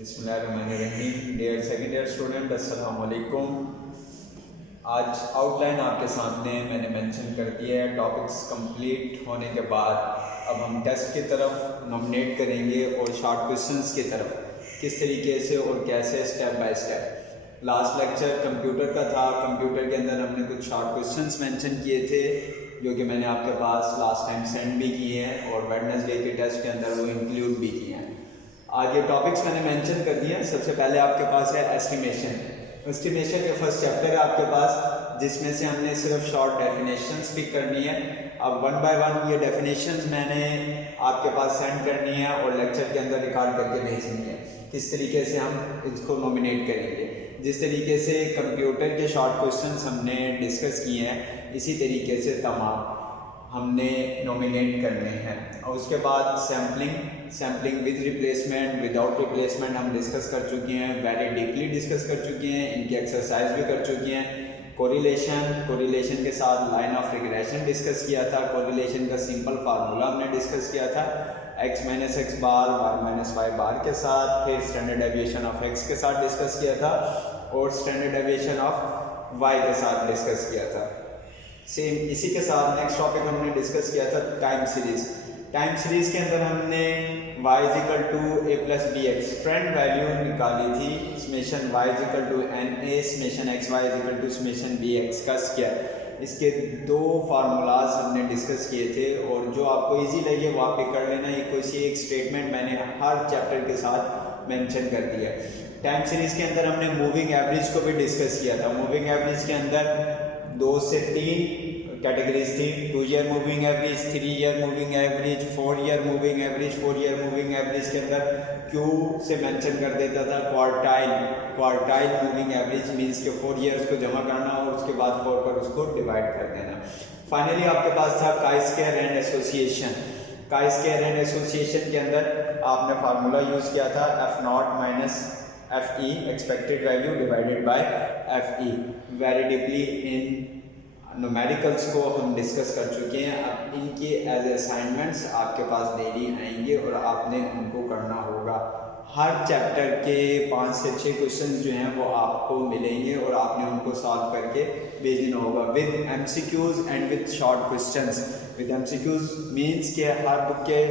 बिस्मिल्लाहिर्रहमानिर्रहीम। Dear second year student, अस्सलाम वालेकुम। आज आउटलाइन आपके सामने मैंने मेंशन कर दिया है। टॉपिक्स कंप्लीट होने के बाद अब हम टेस्ट की तरफ नॉमिनेट करेंगे और शॉर्ट क्वेश्चंस की तरफ किस तरीके से और कैसे step by step. Last lecture computer का था। कंप्यूटर के अंदर हमने कुछ शॉर्ट क्वेश्चंस मेंशन किए थे जो कि मैंने आपके पास लास्ट टाइम सेंड भी किए हैं और वेडनेसडे के टेस्ट के अंदर वो इंक्लूड भी किए हैं। आगे टॉपिक्स मैंने मेंशन कर दिए हैं। सबसे पहले आपके पास है एस्टिमेशन। एस्टिमेशन के फर्स्ट चैप्टर है आपके पास, जिसमें से हमने सिर्फ शॉर्ट डेफिनेशंस पिक करनी है। अब वन बाय वन ये डेफिनेशंस मैंने आपके पास सेंड करनी है और लेक्चर के अंदर रिकॉर्ड करके भेजनी है। किस तरीके से हम इसको नॉमिनेट करेंगे, जिस तरीके से कंप्यूटर के शॉर्ट क्वेश्चंस हमने डिस्कस किए हैं इसी तरीके से तमाम हमने नॉमिनेट करने हैं। और उसके बाद sampling with replacement, without replacement हम डिस्कस कर चुके हैं, वेरी डीपली डिस्कस कर चुके हैं, इनकी एक्सरसाइज भी कर चुके हैं। कोरिलेशन के साथ लाइन ऑफ रिग्रेशन डिस्कस किया था। कोरिलेशन का सिंपल फार्मूला हमने डिस्कस किया था x माइनस एक्स बार y माइनस वाई बार के साथ। फिर स्टैंडर्ड डेविएशन ऑफ x के साथ डिस्कस किया था और स्टैंडर्ड डेविएशन ऑफ y के साथ डिस्कस किया था। सेम इसी के साथ नेक्स्ट टॉपिक हमने डिस्कस किया था टाइम सीरीज। टाइम सीरीज के अंदर हमने y equal to a plus b x trend value निकाली थी। Summation y equal to n a summation x y equal to summation b x का स्क्वायर। इसके दो फार्मूलाज हमने डिस्कस किए थे और जो आपको इजी लगे वो आप पिक कर लेना। ये कोई सी एक स्टेटमेंट मैंने हर चैप्टर के साथ मेंशन कर दिया। टाइम सीरीज के अंदर हमने मूविंग एवरेज को भी डिस्कस किया था। मूविंग एवरेज के अंदर 2 से 3 कैटेगरीज थी। 2 year moving average, 3 year moving average, 4 year moving average. 4 year moving average के अंदर क्यू से मेंशन कर देता था क्वार्टाइल मूविंग एवरेज मींस के 4 ईयर्स को जमा करना और उसके बाद 4 पर उसको डिवाइड कर देना। फाइनली आपके पास था chi-square and association. chi-square and association के अंदर आपने फार्मूला यूज किया था F not minus F E expected value divided by F E. Very deeply in numericals को हम डिस्कस कर चुके हैं। अब इनके एज असाइनमेंट्स आपके पास डेली आएंगे और आपने उनको करना होगा। हर चैप्टर के 5 से 6 क्वेश्चन जो हैं वो आपको मिलेंगे और आपने उनको सॉल्व करके भेजना होगा with MCQs and with short questions. With MCQs means के हर बुक के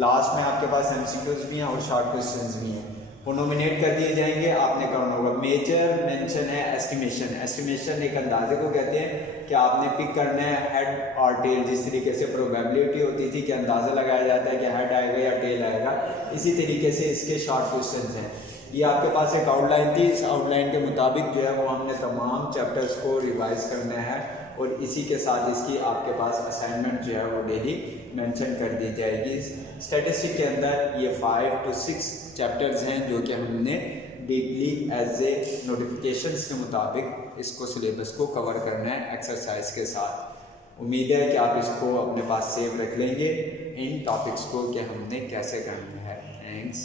लास्ट में आपके पास एमसीक्यूज भी हैं और शॉर्ट क्वेश्चंस भी हैं, वो नॉमिनेट कर दिए जाएंगे। आपने करना होगा। मेजर मेंशन है एस्टिमेशन। एस्टिमेशन एक अंदाजे को कहते हैं कि आपने पिक करना है हेड और टेल। जिस तरीके से प्रोबेबिलिटी होती थी कि अंदाज़ा लगाया जाता है कि हेड आएगा या टेल आएगा, इसी तरीके से इसके शॉर्ट क्वेश्चन हैं। ये आपके पास एक आउटलाइन थी। इस आउटलाइन के मुताबिक जो है वो हमने तमाम चैप्टर्स को रिवाइज करना है और इसी के साथ इसकी आपके पास असाइनमेंट जो है वो डेली मेंशन कर दी जाएगी। स्टैटिस्टिक के अंदर ये 5 to 6 चैप्टर्स हैं जो कि हमने डीपली एज ए नोटिफिकेशंस के मुताबिक इसको सिलेबस को कवर करना है एक्सरसाइज के साथ। उम्मीद है कि आप इसको अपने पास सेव रख लेंगे इन टॉपिक्स को कि हमने कैसे करना है। थैंक्स।